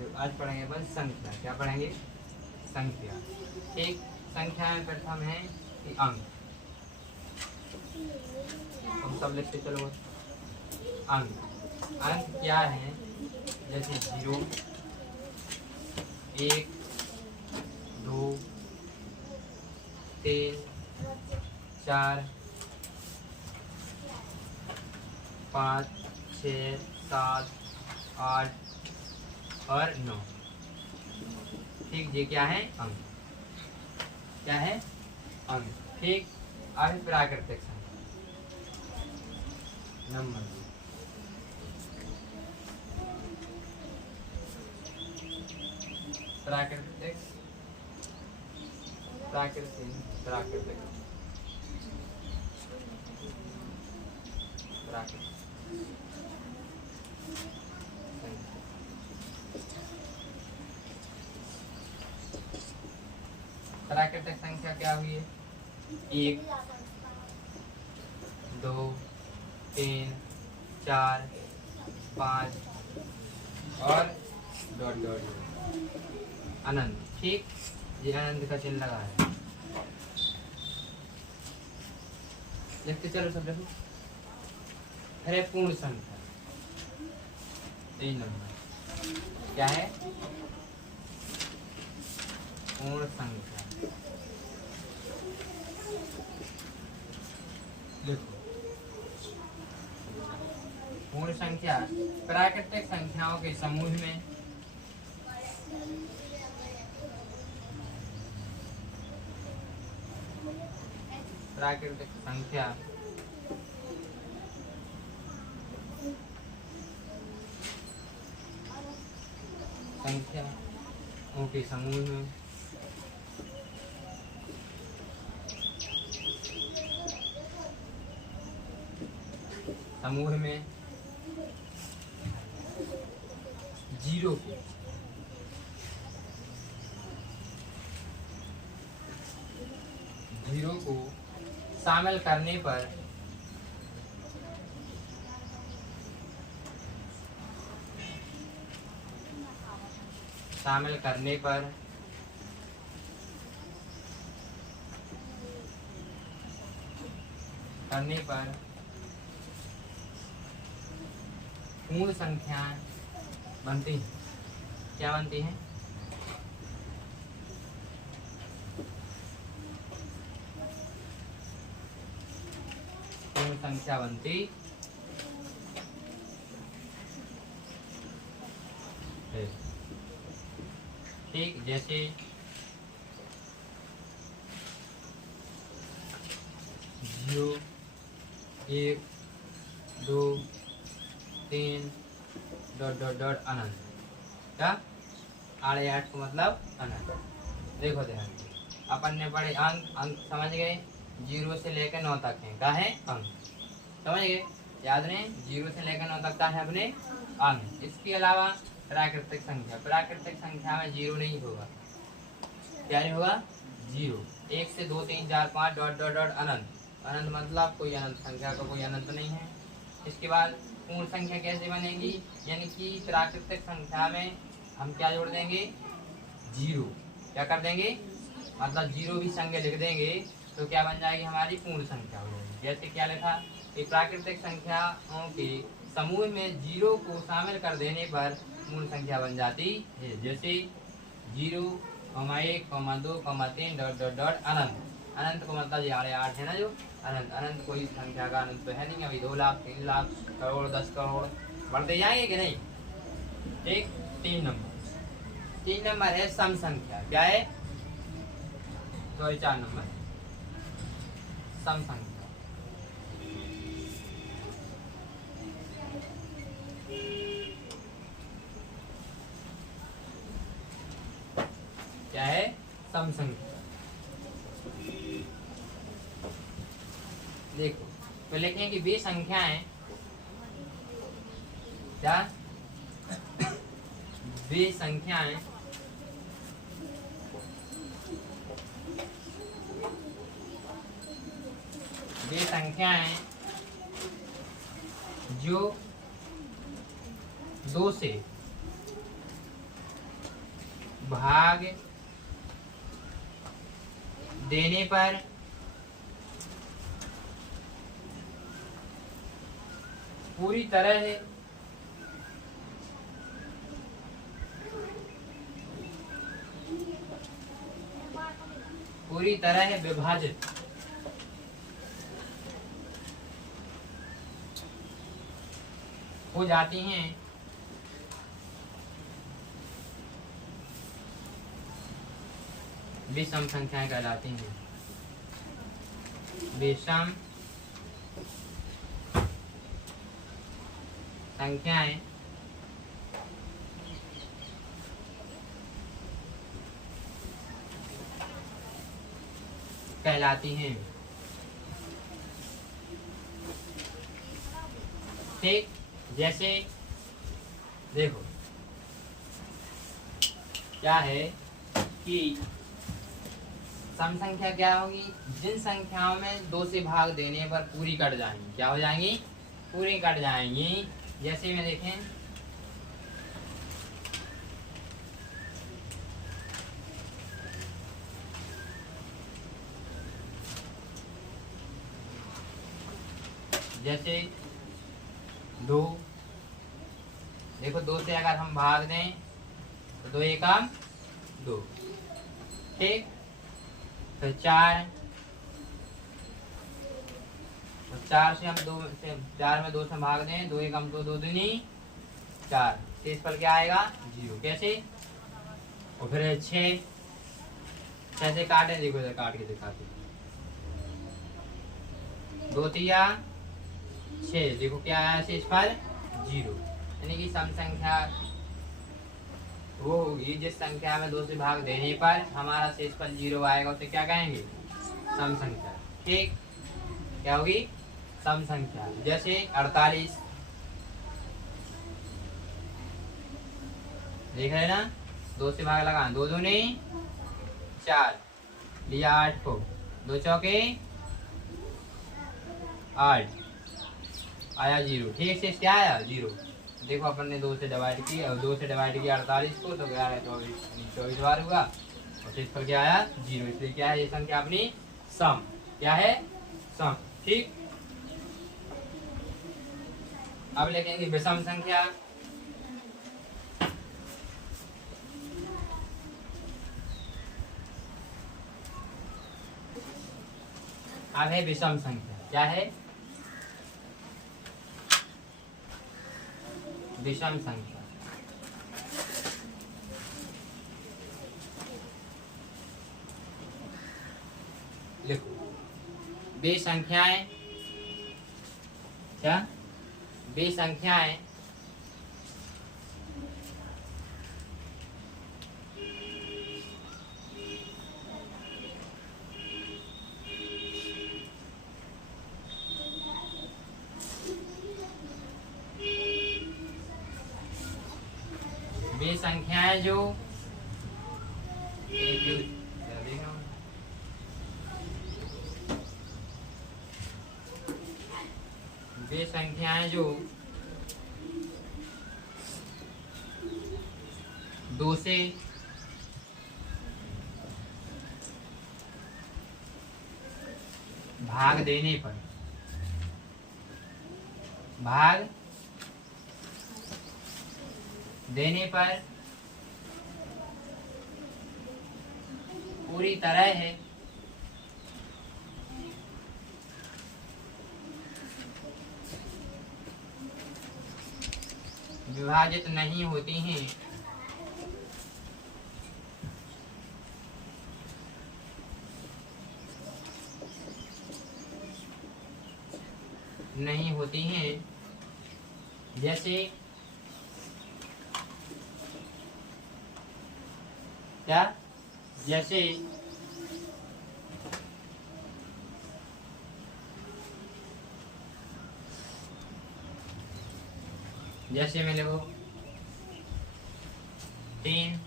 तो आज पढ़ेंगे अपन संख्या। क्या पढ़ेंगे? संख्या। एक संख्या में प्रथम है कि अंक। तुम सब लिखते चलो। अंक। अंक क्या है? जैसे 0, 1, 2, 3, 4, 5, 6, 7, 8 और 9। ठीक, ये क्या है? अंक। क्या है? अंक। ठीक। अब प्राकृतिक संख्या नंबर। प्राकृतिक प्राकृतिक प्राकृतिक प्राकृतिक प्राकृतिक संख्या क्या हुई है? 1, 2, 3, 4, 5 और डॉट डॉट अनंत। ठीक, ये अनंत का चिन्ह लगा है। लिखते चलो सब देखो। है पूर्ण संख्या 3 नंबर। क्या है? पूर्ण संख्या। देखो, पूर्ण संख्या प्राकृतिक संख्याओं के समूह में प्राकृतिक संख्या संख्याओं के समूह में जीरो को शामिल करने पर पूर्ण संख्या बनती है। क्या बनती है? पूर्ण संख्या बनती है। ठीक, जैसे 0, 1, 2, 3 डॉट डॉट डॉट अनंत। क्या? 8 को मतलब अनंत। देखो ध्यान, अपन ने पढ़े अंक समझ गए। 0 से लेकर 9 तक है। क्या है? अंक। समझ गए? याद रहे, 0 से लेकर 9 तक का है अपने अंक। इसके अलावा प्राकृतिक संख्या में 0 नहीं होगा। क्या नहीं होगा? 0। 1 से 2, 3, 4, 5 डॉट डॉट डॉट अनंत। अनंत मतलब कोई अनंत संख्या का कोई अनंत नहीं है। इसके बाद पूर्ण संख्या कैसे बनेगी? यानी कि प्राकृतिक संख्या में हम क्या जोड़ देंगे? 0। क्या कर देंगे? मतलब 0 भी संज्ञा लिख देंगे तो क्या बन जाएगी? हमारी पूर्ण संख्या हो जाएगी। जैसे क्या लिखा कि प्राकृतिक संख्याओं के समूह में 0 को शामिल कर देने पर पूर्ण संख्या बन जाती है। जैसे 0, 1, 2, 3 डॉट डॉट डॉट अनंत। अनंत को मतलब ये 8 है ना, जो अनंत कोई संख्या का अनंत तो है नहीं। अभी 2 लाख, 3 लाख, करोड़, 10 करोड़ बढ़ते जाएंगे कि नहीं? ठीक। 3 नंबर है सम संख्या। क्या है? तो 4 नंबर है सम संख्या। क्या है? सम संख्या। देखो, तो लिखेंगे कि वे संख्याएं, क्या? वे संख्याएं जो 2 से भाग देने पर पूरी तरह विभाजित हो जाती हैं, विषम संख्याएं कहलाती हैं। विषम संख्याएं कहलाती हैं। ठीक, जैसे देखो क्या है कि सम संख्या क्या होगी, जिन संख्याओं में 2 से भाग देने पर पूरी कट जाएंगी। क्या हो जाएंगी? पूरी कट जाएंगी। जैसे में देखें जैसे 2, देखो 2 से अगर हम भाग दें तो 2 एकम 2। ठीक, तो 4, तो 4 से हम 4 में 2 से भाग दें, 2 एकम 2, 2 दूनी 4, शेष पर क्या आएगा? 0। कैसे? और फिर 6 कैसे काटे, देखो इधर काट के दिखाते। 2 तिया 6, देखो क्या आया शेष पर? 0। यानी कि सम संख्या वो होगी जिस संख्या में 2 से भाग देने पर हमारा शेष पर 0 आएगा, उसे क्या कहेंगे? सम संख्या। ठीक, क्या होगी? सम संख्या। जैसे 48, देख रहे ना, 2 से भाग लगा, 2 दूनी 4, लिया 8 को, 2 चौके 8, आया 0। ठीक, शेष क्या आया? 0। देखो अपन ने 2 से डिवाइड की, और 2 से डिवाइड किया 48 को, तो क्या है? 24 बार हुआ, और शेष पर क्या आया? 0। इसलिए क्या है ये संख्या अपनी? सम। क्या है? सम। ठीक, अब लिखेंगे विषम संख्या। अब है विषम संख्या। क्या है? विषम संख्या। लिखो, वे संख्याएं, क्या? वे संख्याएं वे संख्याएं जो वे संख्याएं जो 2 से भाग देने पर पूरी तरह है विभाजित नहीं होती हैं, जैसे क्या? जैसे में लिखो 3,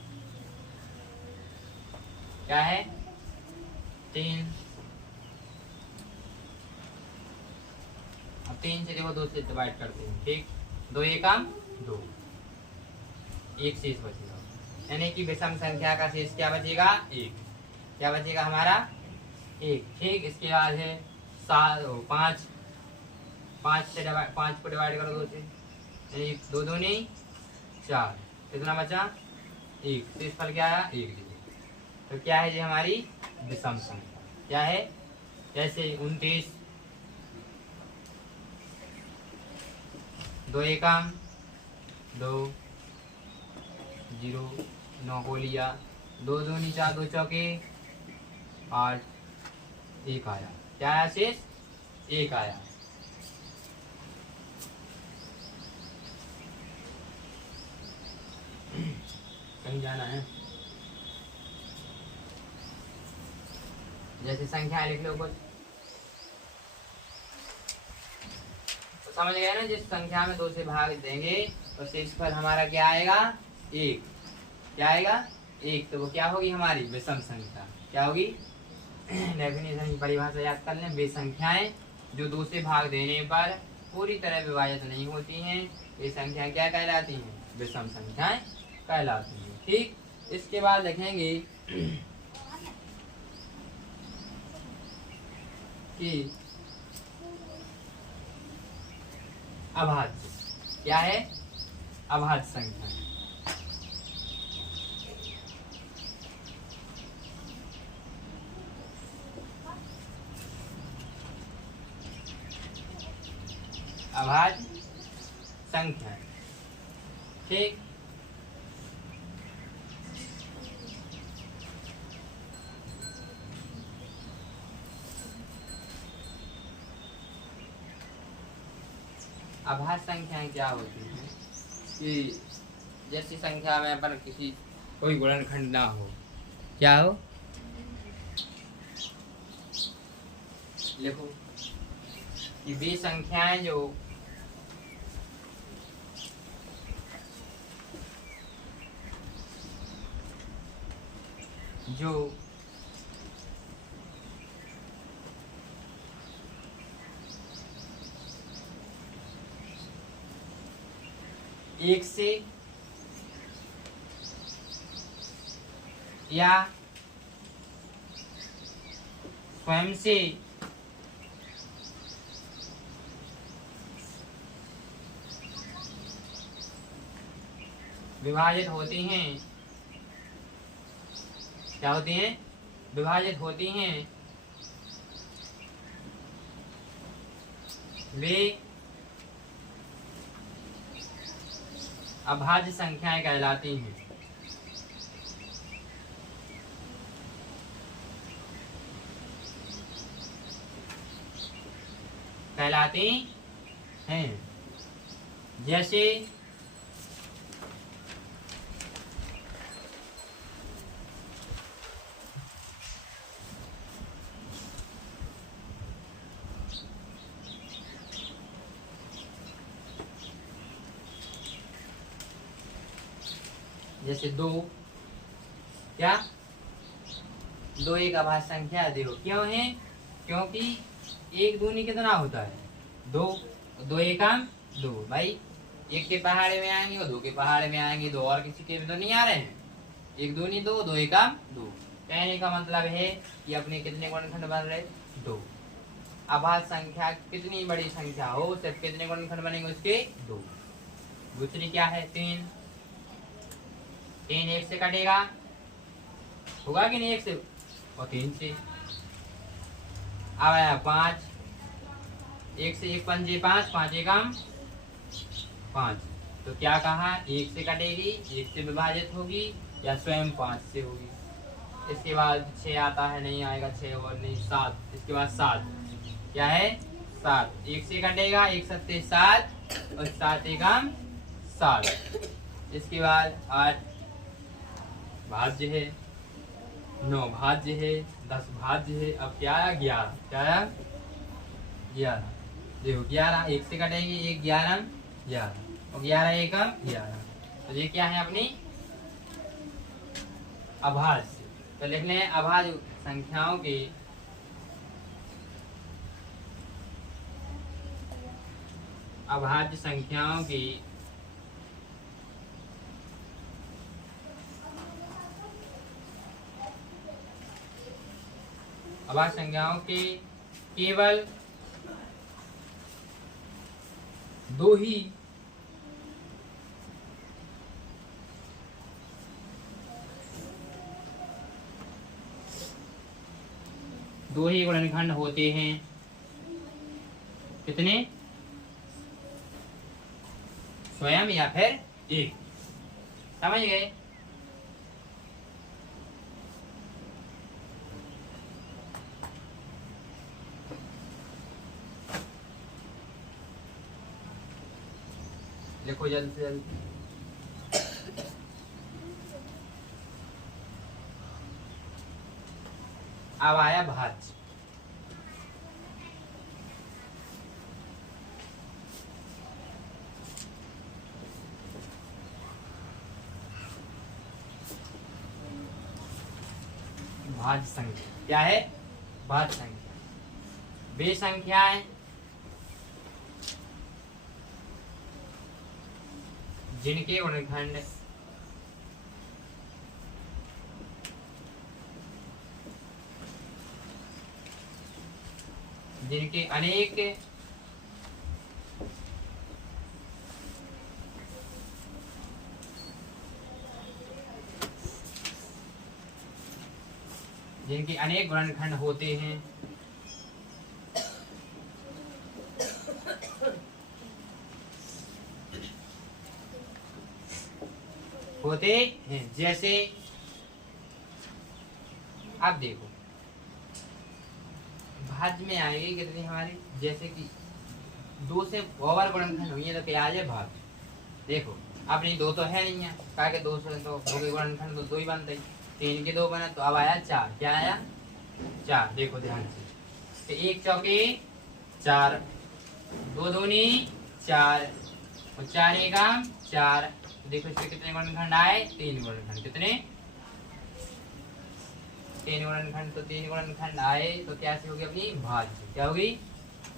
क्या है? 3। अब 3 से देखो 2 से डिवाइड करते हैं। ठीक, 2 एकम 2, 1 शेष बचेगा। यानी कि विषम संख्या का शेष क्या बचेगा? एक। क्या बचेगा हमारा? एक। ठीक, इसके बाद है 5। 5 को डिवाइड करो 2 से, यानी 2 दूनी 4। कितना बचा? एक। शेषफल क्या आया? एक। तो क्या है ये हमारी विषम संख्या? क्या है? जैसे 29, 2 एकम 2, 0, 9 को लिया, 2 दूनी 4, 2 चौके 8, एक आया। क्या आया शेष? एक आया। कहीं जाना है? जैसे संख्या लिख लो कुछ, तो समझ गए ना? जिस संख्या में 2 से भाग देंगे तो शेषफल हमारा क्या आएगा? एक। क्या आएगा? एक। तो वो क्या होगी? हमारी विषम संख्या। क्या होगी? डेफिनेशन की परिभाषा याद कर लें। वे संख्याएं जो 2 से भाग देने पर पूरी तरह विभाजित नहीं होती हैं, वे संख्या क्या कहलाती हैं? विषम संख्याएं कहलाती हैं। ठीक, इसके बाद देखेंगे कि अभाज्य क्या है? अभाज्य संख्या। अभाज्य संख्या। ठीक, अभाज्य संख्याएं क्या होती हैं? कि जैसी संख्या में अपन किसी कोई गुणनखंड ना हो। क्या हो? लिखो कि वे संख्याएं जो एक से या स्वयं से विभाजित होती हैं। क्या होती हैं? विभाजित होती हैं। वे अभाज्य संख्याएं कहलाती हैं। कहलाती हैं। जैसे जैसे 2। क्या? 2 एक अभाज्य संख्या है। देखो क्यों है? क्योंकि एक दूनी कितना होता है? 2। 2 एकम 2। भाई एक के पहाड़े में आएंगे और 2 के पहाड़े में आएंगे, 2 और किसी के भी तो नहीं आ रहे हैं। एक दूनी 2, 2 एकम 2। कहने का मतलब है कि अपने कितने गुणनखंड बन रहे? 2। अभाज्य संख्या कितनी बड़ी संख्या हो, सिर्फ कितने गुणनखंड बनेंगे उसके? 2। दूसरी क्या है? 3। 3 एक से कटेगा, होगा कि नहीं? एक से और 3 से। अब आया 5। एक से 1 पंजे 5, 5 एकम 5। तो क्या कहा? एक से कटेगी, एक से विभाजित होगी या स्वयं 5 से होगी। इसके बाद 6 आता है, नहीं आएगा 6 और नहीं 7। इसके बाद 7। क्या है? 7। एक से कटेगा, 1 सत्ते 7 और 7 एकम 7। इसके बाद 8 भाज्य है, 9 भाज्य है, 10 भाज्य है। अब क्या आया? 11। क्या आया? 11। देखो 11 एक से कटेगी, 1 11 11 और 11 एकम 11। तो ये क्या है? अपनी अभाज्य। तो लिख लें अभाज्य संख्याओं के अभाज्य संख्याओं की अभाज्य संख्याओं के केवल दो ही गुणनखंड होते हैं। कितने? स्वयं या फिर एक। समझ गए? लिखो जल्द से जल्द। अब आया भाज्य। भाज्य संख्या क्या है? भाज्य संख्या वे संख्याएं जिनके गुणनखंड जिनके अनेक गुणनखंड होते हैं। जैसे आप देखो भाज्य में आएगी कितनी हमारी, जैसे कि दो से ओवर गुणनखंड हुई है तो क्या आ जाए भाज्य। देखो अपनी दो तो है नहीं है, कहा के दो से तो दो के गुणनखंड तो दो ही बनते, तीन के दो बने तो अब आया चार। क्या आया? चार। देखो ध्यान से, तो एक चौके चार, दो दूनी चार और चार एकम चार। तो देखो इसमें कितने गुणनखंड आए? तीन गुणनखंड। कितने? तीन गुणनखंड। तो तीन गुणनखंड आए तो क्या सी होगी अपनी भाज्य? क्या होगी?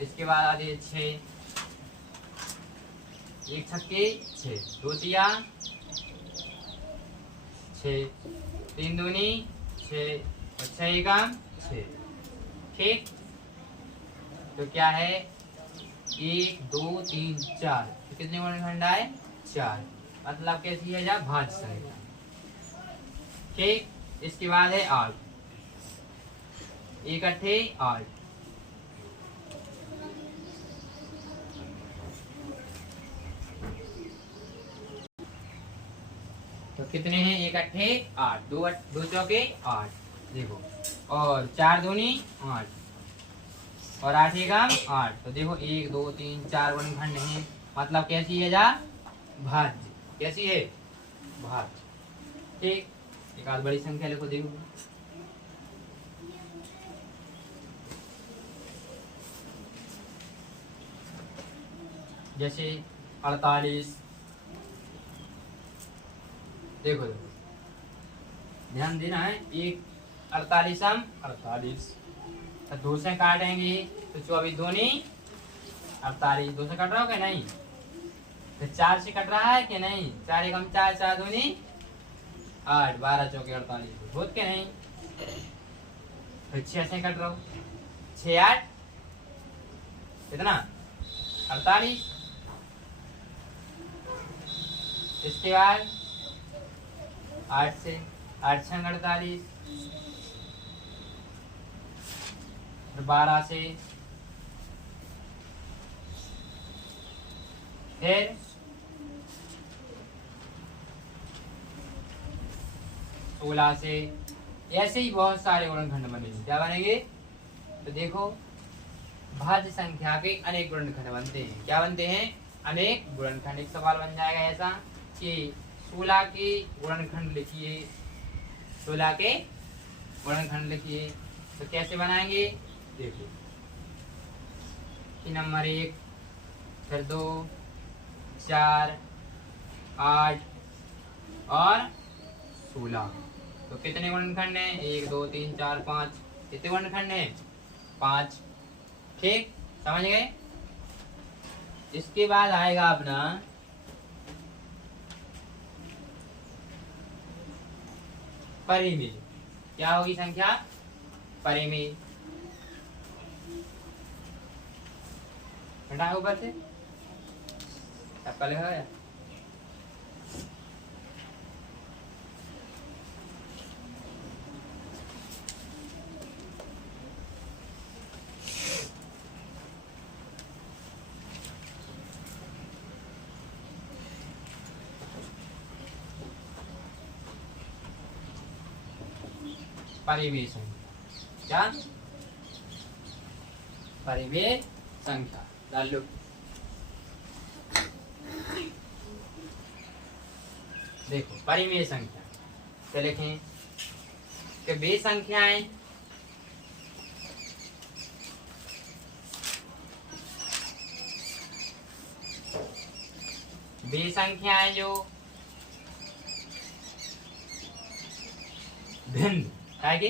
इसके बाद आते छः, एक छक्के छः, दो तिया छः, तीन दूनी छः और छः एकम छः। ठीक, तो क्या है? एक दो तीन चार। तो कितने गुणनखंड आए? चार। मतलब कैसी है? जा भाज्य संख्या। ठीक, इसके बाद है आठ, एक अट्ठे आठ। तो कितने हैं? एक अट्ठे आठ, दो चौके आठ। देखो, और चार दूनी आठ और आठ एकम आठ। तो देखो एक दो तीन चार गुणनखंड हैं। मतलब कैसी है? जा भाज्य। कैसी है? भाज्य। ठीक, एक आध बड़ी संख्या लिखो। देखो जैसे 48। देखो ध्यान देना है, एक 48 48, तो दो से काटेंगे तो 24 दूनी 48। दो से कट रहा हो क्या? नहीं। तो चार से कट रहा है कि नहीं? चार एकम चार, चार दूनी आठ, 12 चौके 48। बहुत के नहीं। तो छह से कट रहा हो, छः आठ कितना? 48। इसके बाद आठ से, आठ छंग 48, 12 से, फिर 16 से। ऐसे ही बहुत सारे गुणनखंड बनेंगे। क्या बनेंगे? तो देखो भाज्य संख्या के अनेक गुणनखंड बनते हैं। क्या बनते हैं? अनेक गुणनखंड। एक सवाल बन जाएगा ऐसा कि 16 के गुणनखंड लिखिए, 16 के गुणनखंड लिखिए। तो कैसे बनाएंगे? देखो कि नंबर 1, फिर 2, 4, 8 और 16। तो कितने गुणनखंड हैं? 1 2 3 4 5। कितने गुणनखंड हैं? 5। ठीक, समझ गए? इसके बाद आएगा अपना परिमेय। क्या होगी संख्या? परिमेय। हटा ऊपर से टप्पा लिखा गया। परिमेय संख्या क्या? परिमेय संख्या डाल लो। देखो परिमेय संख्या क्या लिखें कि वे संख्याएं जो भिन्न क्या कि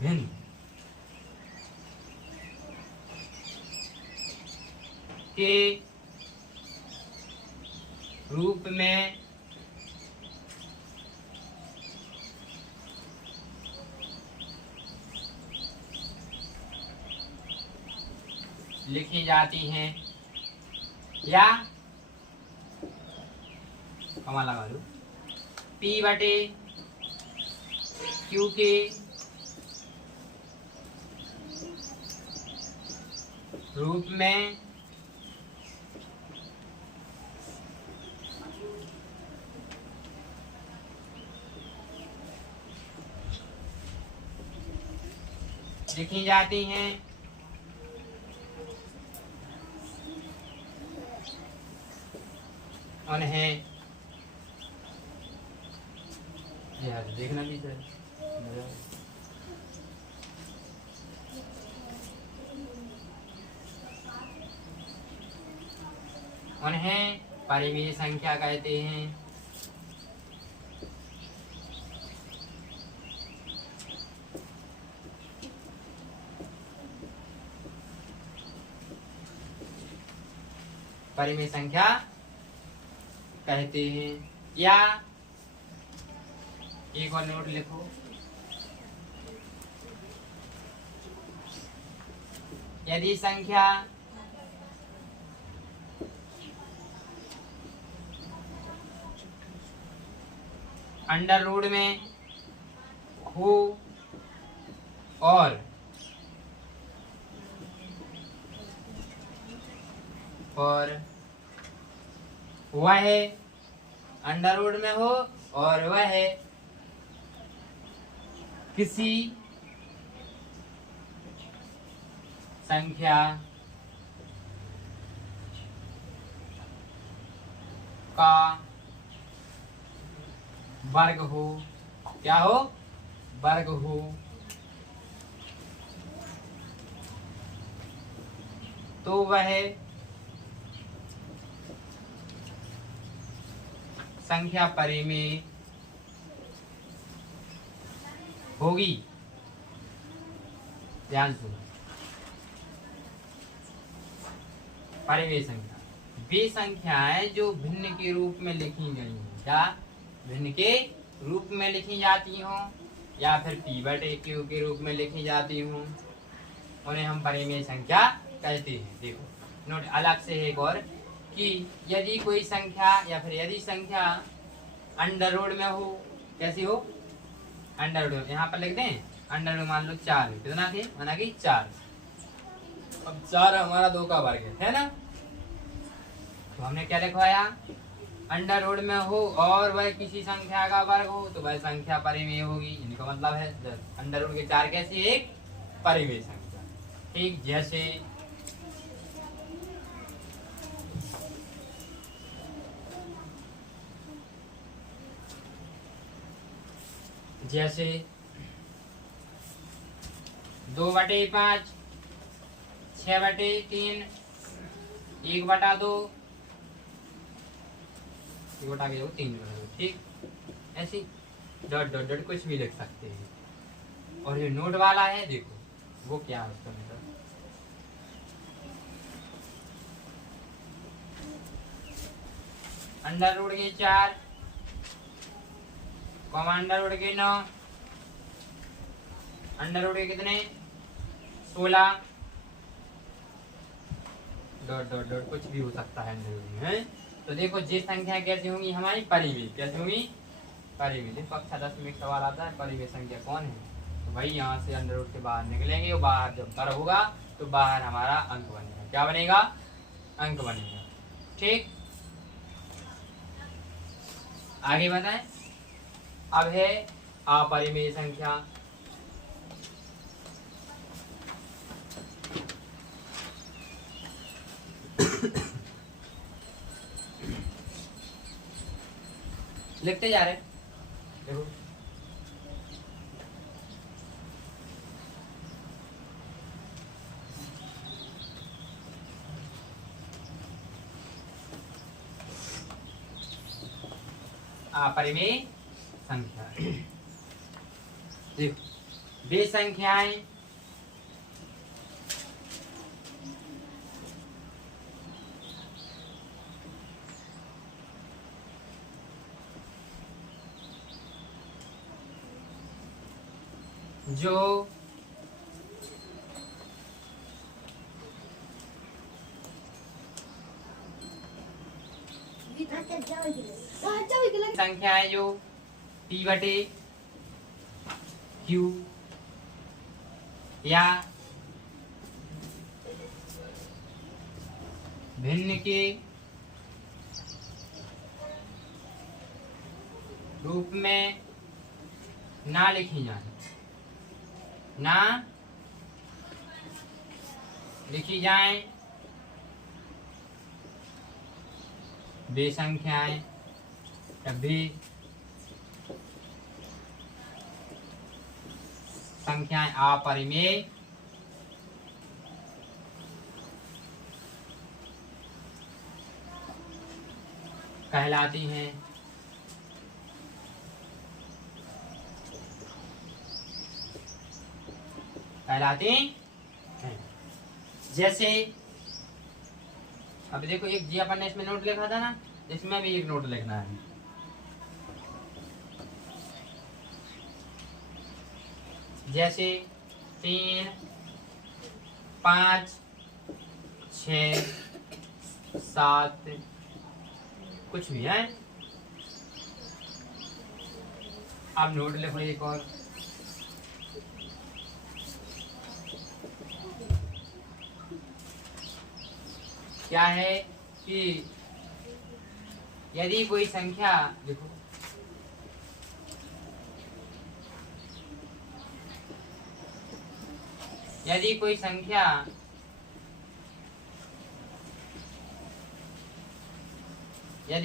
भिन्न के रूप में लिखी जाती हैं या कमा लगा लो P बटे Q के रूप में लिखी जाती हैं उन्हें देखना भी चाहिए। उन्हें परिमेय संख्या कहते हैं। परिमेय संख्या कहते हैं या एक और नोट लिखो यदि संख्या अंडर रूट में हो और वह अंडर रूट में हो और वह किसी संख्या का वर्ग हो। क्या हो? वर्ग हो। तो वह संख्या परिमेय होगी। ध्यान सुनो, परिमेय संख्या वे संख्याएं जो भिन्न के रूप में लिखी गई हैं। क्या? भिन्न के रूप में लिखी जाती हों या फिर P बटे Q के रूप में लिखी जाती हों, उन्हें हम परिमेय संख्या कहते हैं। देखो नोट अलग से एक और कि यदि कोई संख्या या फिर यदि संख्या अंडर रूट में हो, कैसी हो? Under root. यहाँ पर लिख दें अंडर रूट, मान लो 4 कितना थे? माना कि 4। अब 4 हमारा 2 का वर्ग है ना, तो हमने क्या लिखवाया? अंडर रूट में हो और वह किसी संख्या का वर्ग हो तो वह संख्या परिमेय होगी। इनका मतलब है अंडर रूट के 4 कैसी एक परिमेय संख्या। ठीक, जैसे 2/5, 6/3, 1/2, 3/2। ठीक, ऐसी डॉट डॉट डॉट कुछ भी लिख सकते हैं। और ये नोट वाला है, देखो वो क्या है उसका मतलब। अंडर रूट के 4 कॉमा अंडर रूट के 9, अंडर रूट के कितने? 16 डॉट डॉट डॉट कुछ भी हो सकता है अंडर रूट में। तो देखो ये संख्या कैसी होंगी हमारी परिमेय, कैसी होंगी परिमेय। देखो कक्षा 10 में एक सवाल आता है परिमेय संख्या कौन है, तो भाई यहाँ से अंडर रूट के बाहर निकलेंगे, और बाहर जब पर होगा तो बाहर हमारा अंक बनेगा। क्या बनेगा? अंक बनेगा। ठीक, आगे बताएं। अब है अपरिमेय संख्या। लिखते जा रहे देखो, अपरिमेय संख्या। देखो वे संख्याएं जो संख्याएं जो P बटे Q या भिन्न के रूप में ना लिखी जाए, ना लिखी जाए, वे संख्याएं वे संख्याएं अपरिमेय कहलाती हैं। कहलाती हैं। जैसे अब देखो एक जी अपन ने इसमें नोट लिखा था ना, इसमें भी एक नोट लिखना है। जैसे 3, 5, 6, 7 कुछ भी है। अब नोट लिखो एक और, क्या है कि यदि कोई संख्या देखो यदि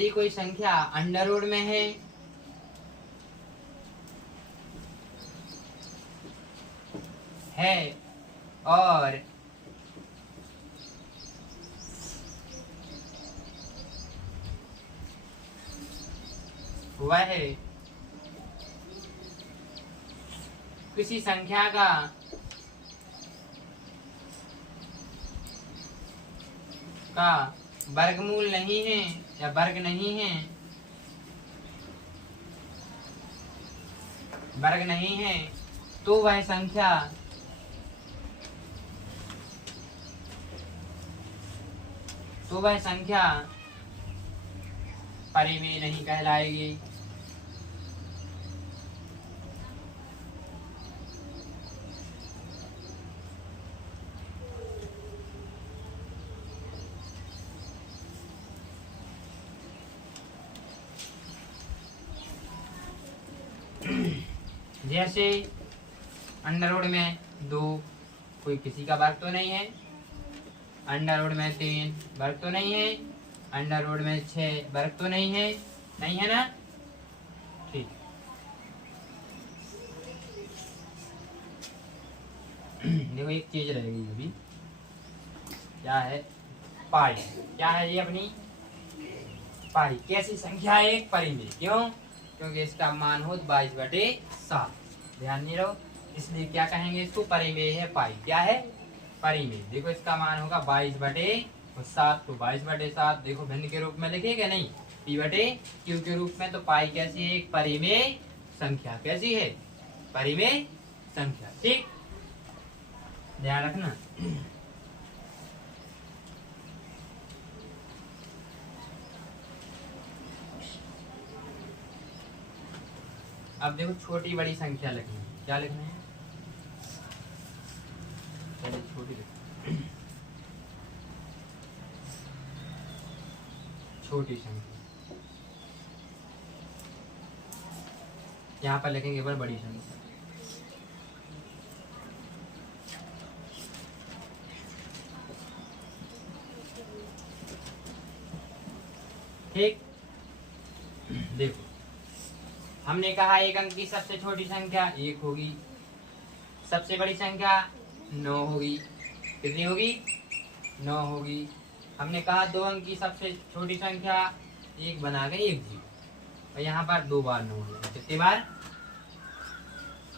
कोई संख्या अंडर रूट में है और वह किसी संख्या का वर्गमूल नहीं है या वर्ग नहीं है, तो वह संख्या परिमेय नहीं कहलाएगी। जैसे अंडर रूट में 2 कोई किसी का वर्ग तो नहीं है, अंडर रूट में 3 वर्ग तो नहीं है, अंडर रूट में 6 वर्ग तो नहीं है ना। ठीक, देखो एक चीज रहेगी अभी, क्या है पाई। क्या है ये अपनी पाई? कैसी संख्या है? एक परिमेय। क्यों? क्योंकि इसका मान हो 22/7। ध्यान नहीं रहो, इसलिए क्या कहेंगे इसको? परिमेय है पाई। क्या है? परिमेय। देखो इसका मान होगा 22/7, तो 22/7 देखो भिन्न के रूप में लिखेगा नहीं, P बटे Q के रूप में। तो पाई कैसी है? एक परिमेय संख्या। कैसी है? परिमेय संख्या। ठीक, ध्यान रखना। अब देखो छोटी बड़ी संख्या लिखनी है, क्या लिखना है, पहले छोटी छोटी संख्या, यहाँ पर लिखेंगे पर बड़ी संख्या। ठीक, देखो हमने कहा एक अंक की सबसे छोटी संख्या 1 होगी, सबसे बड़ी संख्या 9 होगी, कितनी होगी, 9 होगी। हमने कहा 2 अंक की सबसे छोटी संख्या 1 बना के 1 जीरो, और यहाँ पर 2 बार 9 हो जाएंगे,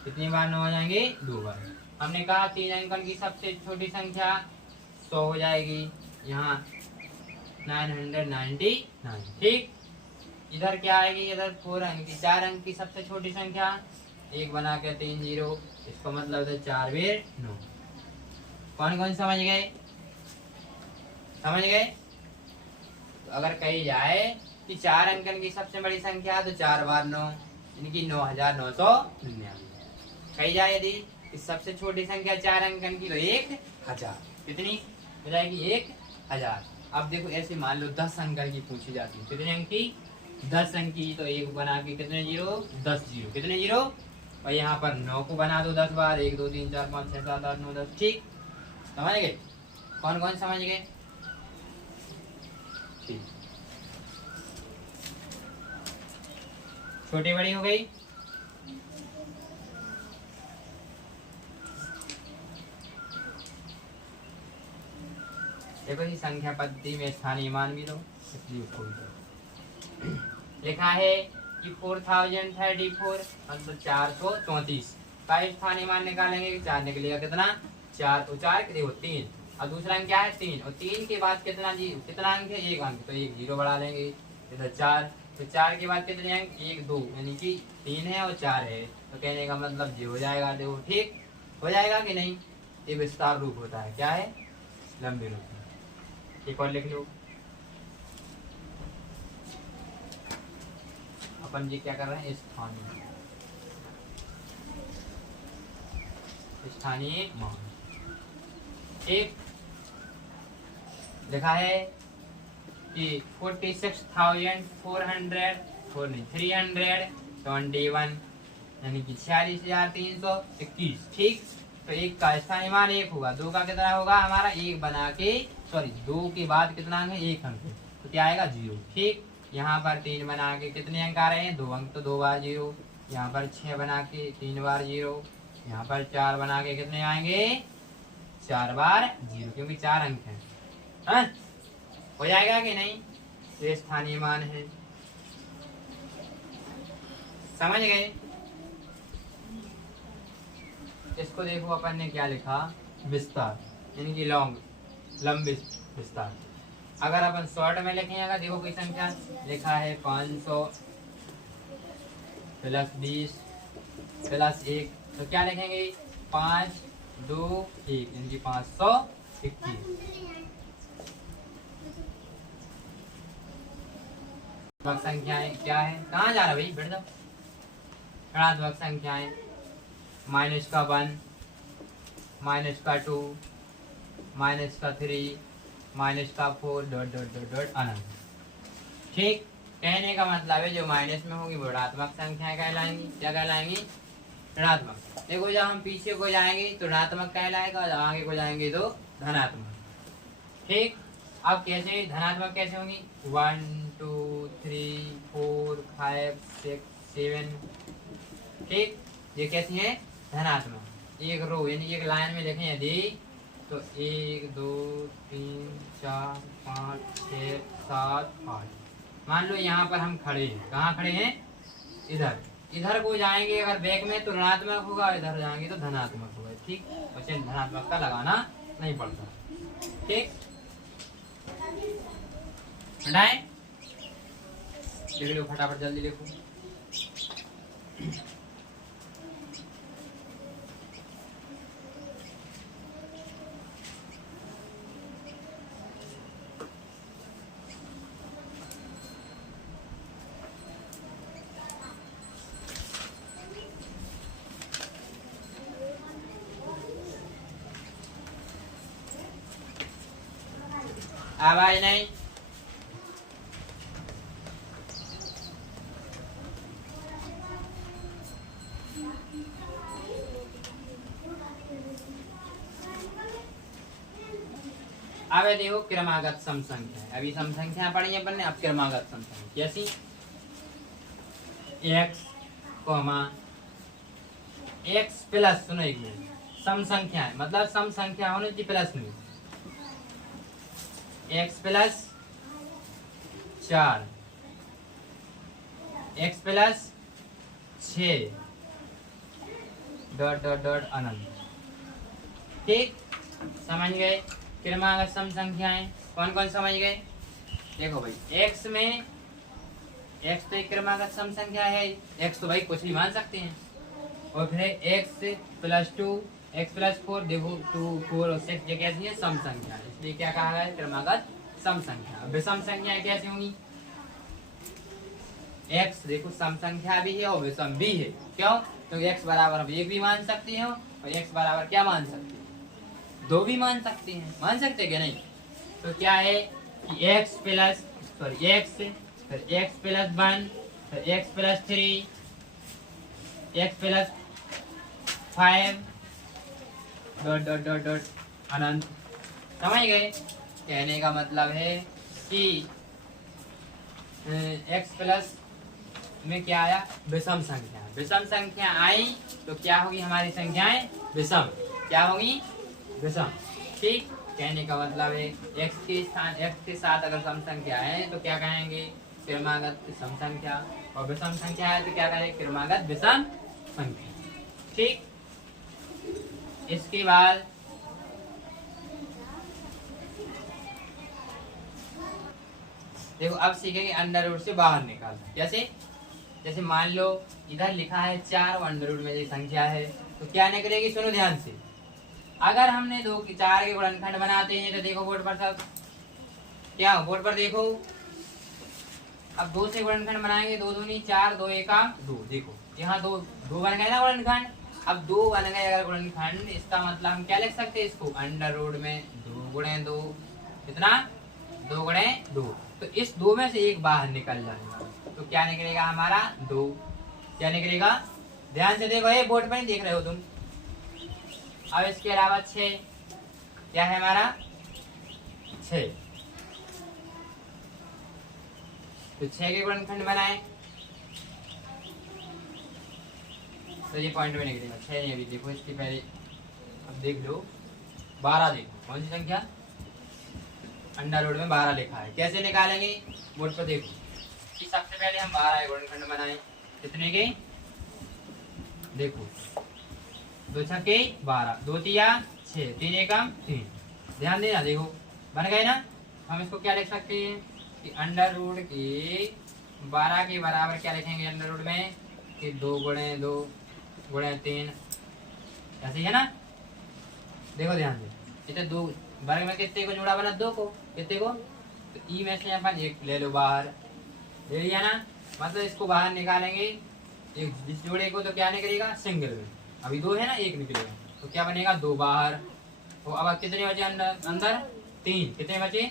कितनी बार 9 हो जाएंगे, 2 बार। हमने कहा 3 अंकन की सबसे छोटी संख्या 100 हो जाएगी, यहाँ 999। ठीक, इधर क्या आएगी, इधर 4 अंक की सबसे छोटी संख्या 1 बना के 3 जीरो, इसको मतलब है 4 बेर 9। कौन कौन समझ गए, समझ गए। तो अगर कही जाए कि 4 अंकन की सबसे बड़ी संख्या तो 4 बार 9, यानी कि 9999। कही जाए यदि कि सबसे छोटी संख्या 4 अंकन की तो 1000, कितनी हो जाएगी, 1000। अब देखो ऐसे मान लो 10 अंक की पूछी जाती है, कितने अंक की, 10 अंक की, तो 1 बना के कितने जीरो, 10 जीरो, कितने जीरो, और यहाँ पर 9 को बना दो 10 बार, 1 2 3 4 5 6 7 8 9 10। ठीक, समझ गए, कौन कौन समझ गए। ठीक, छोटी बड़ी हो गई। देखो जी संख्या पद्धति में स्थानीय मान भी दो, इसलिए उसको भी दो। लिखा है कि 4034 मतलब 434 का स्थानीय मान निकालेंगे, 4 निकलेगा कितना, 4 और 4 देखो 3, और दूसरा अंक क्या है 3, और 3 के बाद कितना जी, कितना अंक है, 1 अंक, तो 1 जीरो बढ़ा लेंगे, इधर 4, तो 4 के बाद कितने अंक, 1 2, यानी कि 3 है और 4 है, तो कहने का मतलब ये हो जाएगा। देखो ठीक हो जाएगा कि नहीं, ये विस्तार रूप होता है, क्या है, लंबे रूप। एक और लिख लो, अपन जी क्या कर रहे हैं, स्थानीय मान। एक लिखा है कि 321 यानी कि 46,321। ठीक, तो 1 का स्थानीय मान 1 होगा, 2 का कितना होगा हमारा, 1 बना के, सॉरी 2 के बाद कितना अंक है, 1 अंक, तो क्या आएगा 0। ठीक, यहाँ पर 3 बना के कितने अंक आ रहे हैं, 2 अंक, तो 2 बार 0। यहाँ पर 6 बना के 3 बार 0। यहाँ पर 4 बना के कितने आएंगे, 4 बार 0, क्योंकि 4 अंक है। हाँ? हो जाएगा कि नहीं, ये स्थानीय मान है, समझ गए। इसको देखो अपन ने क्या लिखा, विस्तार, यानी कि लंबे विस्तार। अगर अपन शॉर्ट में लिखें, अगर देखो कोई संख्या लिखा है 500 प्लस 20 प्लस 1, तो क्या लिखेंगे, 5 2 1, यानी कि 521। संख्याएं क्या है, कहाँ जा रहा भाई, बैठ जाओ। ऋणात्मक संख्याएं माइनस का 1, माइनस का 2, माइनस का 3, माइनस का 4 डॉट डॉट डॉट डॉट अनंत। ठीक, कहने का मतलब है जो माइनस में होगी वो ऋणात्मक संख्याएं कहलाएंगी, क्या कहलाएंगी, ऋणात्मक। देखो जब हम पीछे को जाएंगे तो ऋणात्मक कहलाएगा, और आगे को जाएंगे तो धनात्मक। ठीक, अब कैसे धनात्मक कैसे होंगी, 1 2 3 4 5 6 7। ठीक, ये कैसी है, धनात्मक। एक रो यानी एक लाइन में लिखें यदि, तो 1 2 3 4 5 6 7 8। मान लो यहाँ पर हम खड़े हैं, कहाँ खड़े हैं, इधर, इधर को जाएंगे अगर बैक में तो ऋणात्मक होगा, इधर जाएंगे तो धनात्मक होगा। ठीक, वैसे धनात्मक का लगाना नहीं पड़ता। ठीक, हटाएं, लिख लो फटाफट, जल्दी लिखो। आवाज नहीं। अब देखो क्रमागत सम संख्या है। अभी सम संख्या पढ़ी है अपन ने, अब क्रमागत सम संख्या कैसी? x कॉमा x प्लस, सुनो एक मिनट, सम संख्या है मतलब सम संख्या होने की प्लस में x plus 4, x plus 6 dot dot dot अनंत। ठीक, समझ गए? क्रमागत सम संख्याएं कौन कौन समझ गए? देखो भाई, x में x तो एक क्रमागत सम संख्या है, x तो भाई कुछ भी मान सकते हैं। और फिर x प्लस 2, x प्लस 4, देखो 2, 4 और 6 ये कैसी है? सम संख्या, इसलिए क्या कहा गया है? क्रमागत सम संख्या। विषम संख्याएं कैसी होंगी? x देखो सम संख्या भी है और विषम भी है। क्यों? तो x बराबर हम एक भी मान सकते हैं और x बराबर क्या मान सकते हैं? दो भी मान सकते हैं। मान सकते हैं क्या? नहीं। तो क्या है कि x प्लस x, फिर x प्लस 1, फिर x plus 3, x plus 5 dot dot dot dot अनंत। समझ गए? कहने का मतलब है कि x प्लस में क्या आया? विषम संख्या। विषम संख्या आई तो क्या होगी? हमारी संख्याएं विषम। क्या होगी? विषम। ठीक, कहने का मतलब है x के स्थान x के साथ अगर सम संख्या है तो क्या कहेंगे? क्रमागत सम संख्या। और विषम संख्या है तो क्या कहेंगे? क्रमागत विषम संख्या। ठीक, इसके बाद देखो अब सीखेंगे अंडर रूट से बाहर निकालना। जैसे जैसे मान लो इधर लिखा है 4 और अंडर रूट में ये संख्या है तो क्या निकलेगी? सुनो ध्यान से। अगर हमने 2 की 4 के गुणनखंड बनाते हैं तो देखो बोर्ड पर सब क्या हो? बोर्ड पर देखो, अब 2 से गुणनखंड बनाएंगे, 2 दूनी 4, 2 एका 2। देखो यहाँ 2 बन गए ना गुणनखंड। अब 2 बन गए अगर गुणनखंड, इसका मतलब हम क्या लिख सकते हैं इसको? अंडर रूट में 2 गुणे 2, कितना? 2 गुणे 2। तो इस 2 में से एक बाहर निकल जाएगा तो क्या निकलेगा हमारा? 2। क्या निकलेगा? ध्यान से देखो, ये बोर्ड पर नहीं देख रहे हो तुम। अब इसके अलावा 6 क्या है हमारा? 6। तो 6 के गुणनखंड बनाए तो ये पॉइंट में निकलेगा। 6 नहीं, अभी देखो इसके पहले अब देख लो 12। देखो कौन सी संख्या? अंडर रूट में 12 लिखा है। कैसे निकालेंगे? बोर्ड पर देखो कि सबसे पहले हम 12 के गुणनखंड बनाए। कितने के? देखो 2 छक्के 12, 2 तिया 6, 3 एकम 3। ध्यान देना, देखो बन गए ना। हम इसको क्या लिख सकते हैं कि अंडर रूट के 12 के बराबर क्या लिखेंगे अंडर रूट में? कि 2 गुणे 2 गुणे 3, ऐसे है ना। देखो ध्यान दे, इधर 2 वर्ग में कितने को जोड़ा बना? 2 को। कितने को? तो ई में से अपन एक ले लो बाहर, ले लिया ना। मतलब इसको बाहर निकालेंगे एक जिस जोड़े को तो क्या निकलेगा? सिंगल में। अभी 2 है ना, 1 निकलेगा तो क्या बनेगा? 2 बाहर। तो अब कितने बचे अंदर? 3। कितने बचे?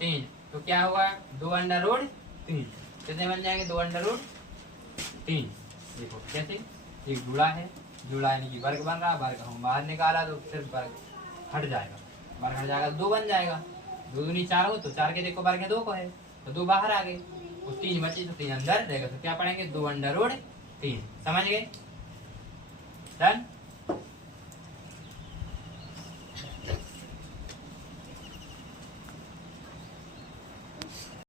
3। तो क्या हुआ? 2 अंडर रूट 3। कितने बन जाएंगे? 2 अंडर रूट 3। देखो कैसे? एक जुड़ा है, जुड़ा यानी कि वर्ग बन रहा। वर्ग हम बाहर निकाला तो सिर्फ वर्ग हट जाएगा, वर्ग हट जाएगा 2 बन जाएगा। 2 दूनी 4 हो तो 4 के देखो वर्ग है 2 को है तो 2 बाहर आ गए। और 3 बचे तो 3 अंदर रहेगा। तो क्या पढ़ेंगे? 2 अंडर रूट 3। समझ गए? डन।